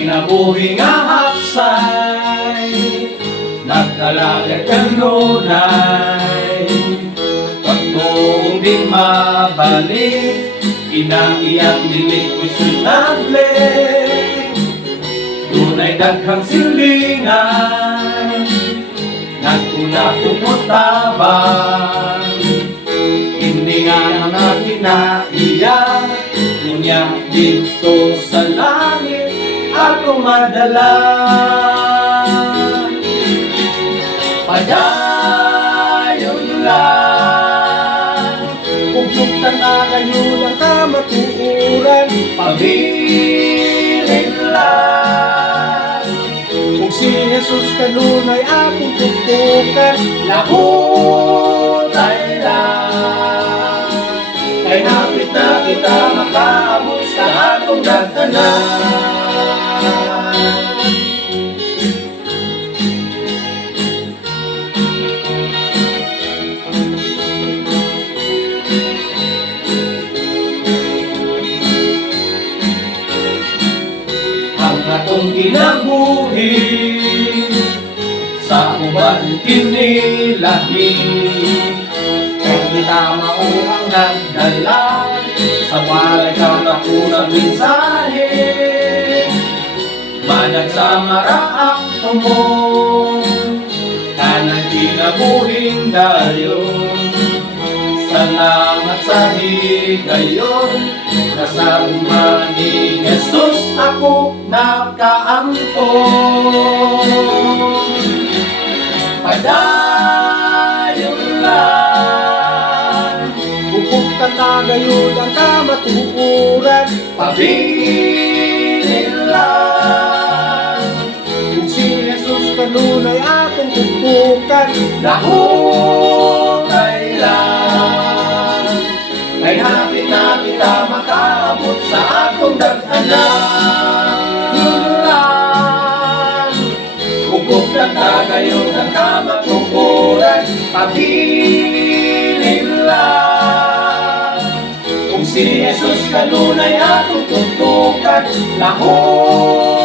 kinabuhi nga hapsay, nagkalagay kanunay. Pagtuong di mabalik, inaiyak nilig questionable. Dunay daghang silingan, naguna pumutabang. Hindi nga mga kinaiyak, ngunya dito sa langit ako madala. Padayon lang, pugmugtan na ngayon ang kamatuuran. Pabilin lang, kung si Jesus kanunay akong tutukan. Lahutay lang, kay hapit na kita makaabot sa atong dagdanan. Ang atong kinabuhi sa uban kinilahi, kung kita mauang nagdala sa walay kautakusang mensahe. Managsama ang tumong kanang kinabuhing dayon. Salamat sa higayon, nasa uman ni Jesus ako nakaampon. Padayon lang, bubuktan na ngayon ang kamatuuran. Pabilin lang, kung si Jesus kanunay atong tutukan. Lahutay lang, kay hapit na kita makaabot sa atong dagdanan. Yun lang, bubuktan na ngayon ang kamatuuran. Pabilin lang, kung si Jesus kanunay atong tutukan. Lahutay